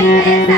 Yes,